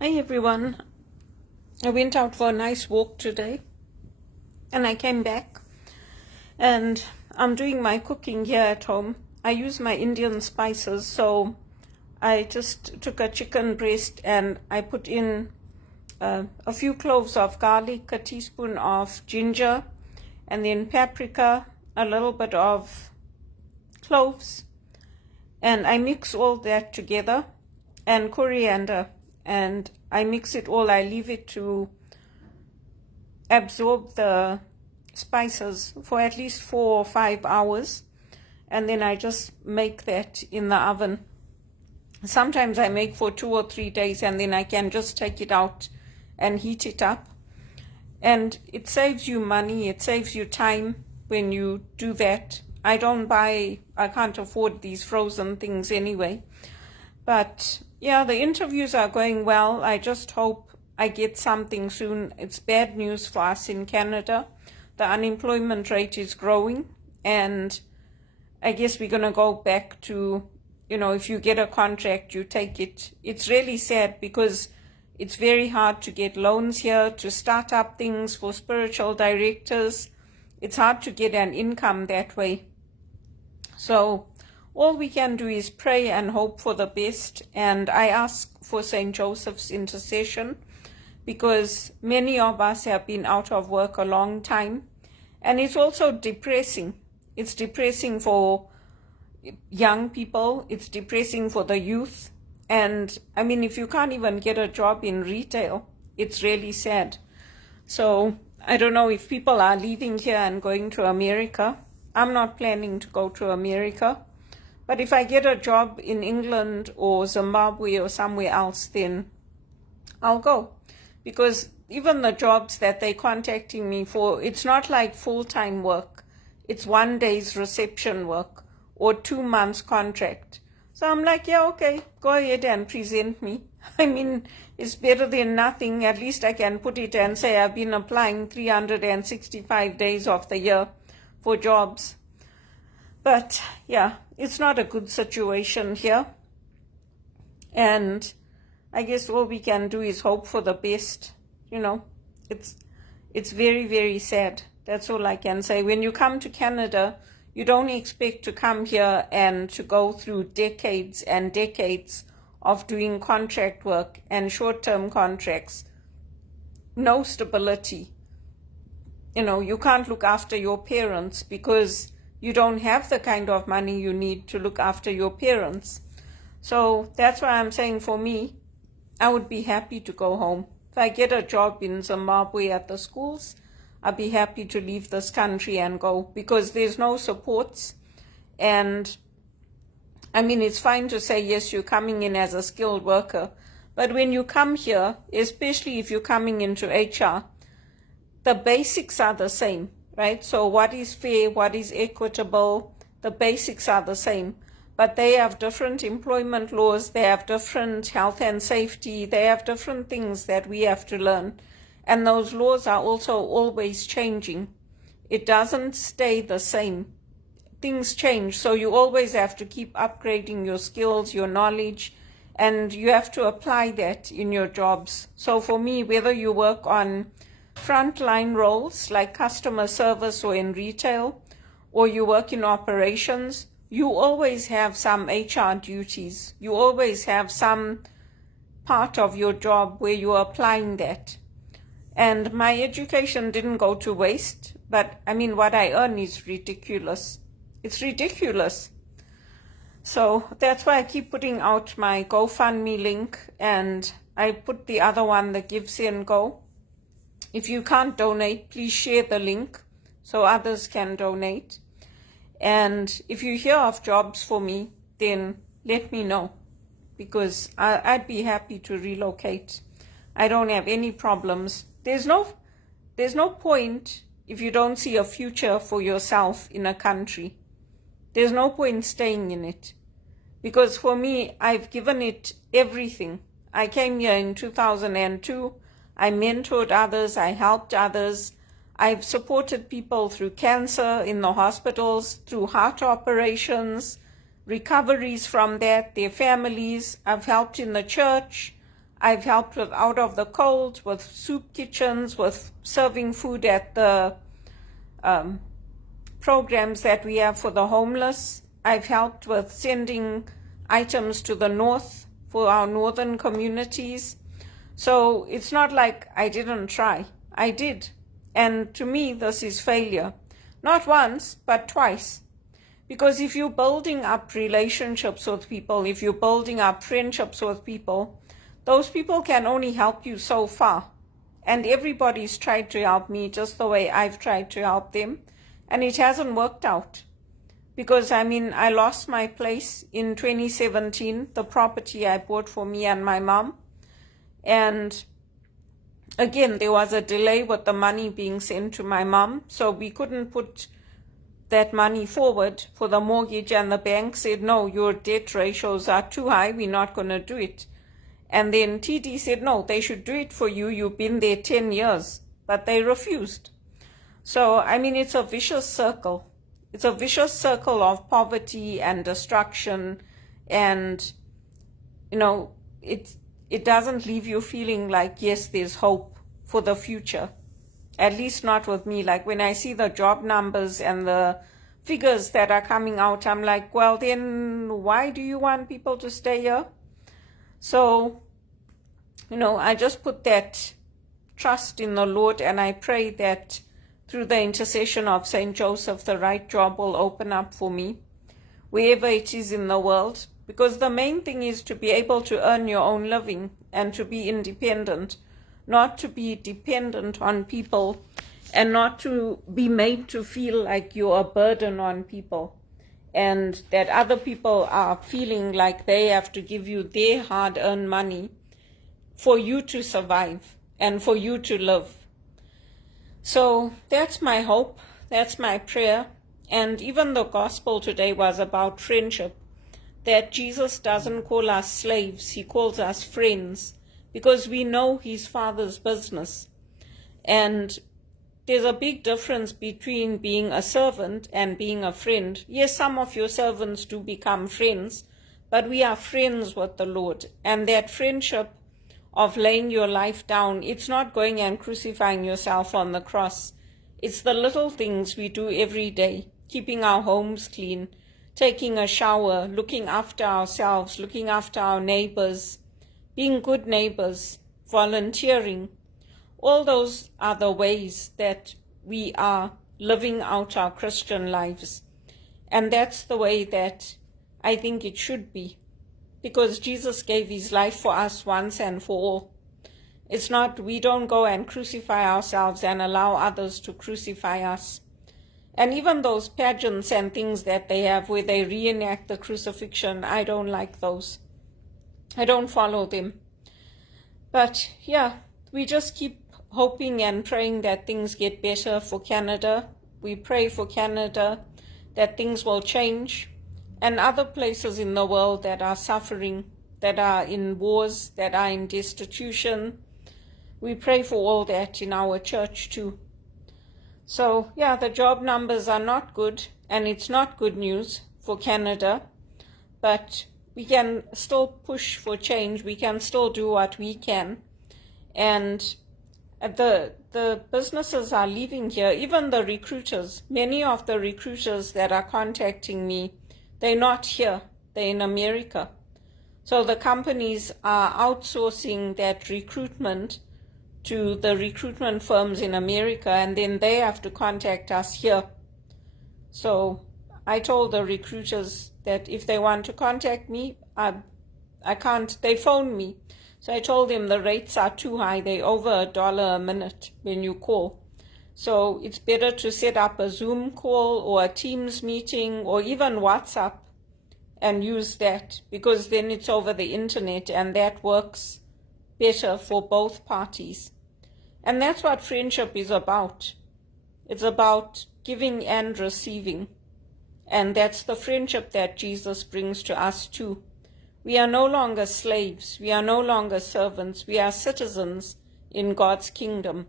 Hi everyone. I went out for a nice walk today and I came back and I'm doing my cooking here at home. I use my Indian spices, so I just took a chicken breast and I put in a few cloves of garlic, a teaspoon of ginger, and then paprika, a little bit of cloves, and I mix all that together, and coriander, and I mix it all. I leave it to absorb the spices for at least 4 or 5 hours, and then I just make that in the oven. Sometimes I make for 2 or 3 days, and then I can just take it out and heat it up, and it saves you money, it saves you time when you do that. I can't afford these frozen things anyway. But yeah, the interviews are going well. I just hope I get something soon. It's bad news for us in Canada. The unemployment rate is growing, and I guess we're going to go back to, if you get a contract, you take it. It's really sad because it's very hard to get loans here to start up things for spiritual directors. It's hard to get an income that way. So all we can do is pray and hope for the best. And I ask for St. Joseph's intercession because many of us have been out of work a long time. And it's also depressing. It's depressing for young people. It's depressing for the youth. And I mean, if you can't even get a job in retail, it's really sad. So I don't know if people are leaving here and going to America. I'm not planning to go to America. But if I get a job in England or Zimbabwe or somewhere else, then I'll go. Because even the jobs that they're contacting me for, it's not like full-time work. It's 1 day's reception work or 2 months contract. So I'm like, yeah, okay, go ahead and present me. I mean, it's better than nothing. At least I can put it and say I've been applying 365 days of the year for jobs. But yeah, it's not a good situation here. And I guess all we can do is hope for the best. It's very, very sad. That's all I can say. When you come to Canada, you don't expect to come here and to go through decades and decades of doing contract work and short-term contracts. No stability. You can't look after your parents because you don't have the kind of money you need to look after your parents. So that's why I'm saying, for me, I would be happy to go home. If I get a job in Zimbabwe at the schools, I'd be happy to leave this country and go, because there's no supports. And I mean, it's fine to say, yes, you're coming in as a skilled worker. But when you come here, especially if you're coming into HR, the basics are the same, right? So what is fair, what is equitable, the basics are the same. But they have different employment laws, they have different health and safety, they have different things that we have to learn. And those laws are also always changing. It doesn't stay the same. Things change, so you always have to keep upgrading your skills, your knowledge, and you have to apply that in your jobs. So for me, whether you work on frontline roles like customer service or in retail, or you work in operations, you always have some HR duties. You always have some part of your job where you're applying that. And my education didn't go to waste, but I mean, what I earn is ridiculous. It's ridiculous. So that's why I keep putting out my GoFundMe link, and I put the other one, the GiveSendGo. If you can't donate, please share the link so others can donate. And if you hear of jobs for me, then let me know, because I'd be happy to relocate. I don't have any problems. There's no point if you don't see a future for yourself in a country. There's no point staying in it. Because for me, I've given it everything. I came here in 2002. I mentored others. I helped others. I've supported people through cancer in the hospitals, through heart operations, recoveries from that, their families. I've helped in the church. I've helped with Out of the Cold, with soup kitchens, with serving food at the programs that we have for the homeless. I've helped with sending items to the north for our northern communities. So it's not like I didn't try. I did. And to me, this is failure. Not once, but twice. Because if you're building up relationships with people, if you're building up friendships with people, those people can only help you so far. And everybody's tried to help me just the way I've tried to help them. And it hasn't worked out. Because, I lost my place in 2017, the property I bought for me and my mom. And again, there was a delay with the money being sent to my mom. So we couldn't put that money forward for the mortgage, and the bank said, no, your debt ratios are too high, we're not going to do it. And then TD said, no, they should do it for you, you've been there 10 years, but they refused. So, it's a vicious circle. It's a vicious circle of poverty and destruction, and, it doesn't leave you feeling like, yes, there's hope for the future. At least not with me. Like when I see the job numbers and the figures that are coming out, I'm like, well, then why do you want people to stay here? So, I just put that trust in the Lord, and I pray that through the intercession of Saint Joseph, the right job will open up for me, wherever it is in the world. Because the main thing is to be able to earn your own living and to be independent. Not to be dependent on people, and not to be made to feel like you're a burden on people, and that other people are feeling like they have to give you their hard-earned money for you to survive and for you to live. So that's my hope, that's my prayer. And even the gospel today was about friendship, that Jesus doesn't call us slaves, he calls us friends. Because we know his Father's business. And there's a big difference between being a servant and being a friend. Yes, some of your servants do become friends, but we are friends with the Lord. And that friendship of laying your life down, it's not going and crucifying yourself on the cross. It's the little things we do every day, keeping our homes clean, taking a shower, looking after ourselves, looking after our neighbors, being good neighbors, volunteering. All those are the ways that we are living out our Christian lives. And that's the way that I think it should be. Because Jesus gave his life for us once and for all. It's not, we don't go and crucify ourselves and allow others to crucify us. And even those pageants and things that they have where they reenact the crucifixion, I don't like those. I don't follow them. But yeah, we just keep hoping and praying that things get better for Canada. We pray for Canada that things will change, and other places in the world that are suffering, that are in wars, that are in destitution. We pray for all that in our church too. So yeah, the job numbers are not good, and it's not good news for Canada, but we can still push for change. We can still do what we can. And the businesses are leaving here, even the recruiters. Many of the recruiters that are contacting me, they're not here, they're in America. So the companies are outsourcing that recruitment to the recruitment firms in America, and then they have to contact us here. So I told the recruiters that if they want to contact me, I can't, they phone me. So I told them the rates are too high, they're over $1 a minute when you call. So it's better to set up a Zoom call or a Teams meeting or even WhatsApp and use that, because then it's over the internet and that works better for both parties. And that's what friendship is about. It's about giving and receiving. And that's the friendship that Jesus brings to us too. We are no longer slaves. We are no longer servants. We are citizens in God's kingdom.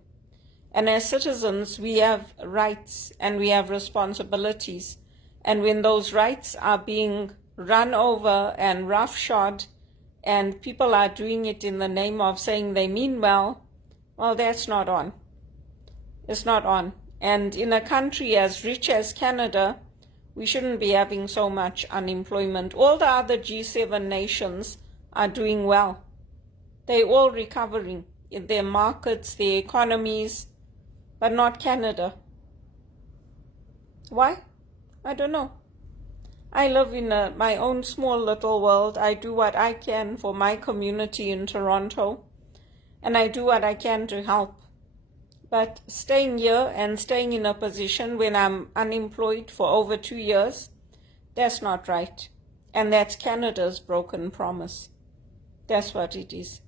And as citizens, we have rights and we have responsibilities. And when those rights are being run over and roughshod and people are doing it in the name of saying they mean well, well, that's not on. It's not on. And in a country as rich as Canada, we shouldn't be having so much unemployment. All the other G7 nations are doing well. They're all recovering in their markets, their economies, but not Canada. Why? I don't know. I live in my own small little world. I do what I can for my community in Toronto, and I do what I can to help. But staying here and staying in a position when I'm unemployed for over 2 years, that's not right. And that's Canada's broken promise. That's what it is.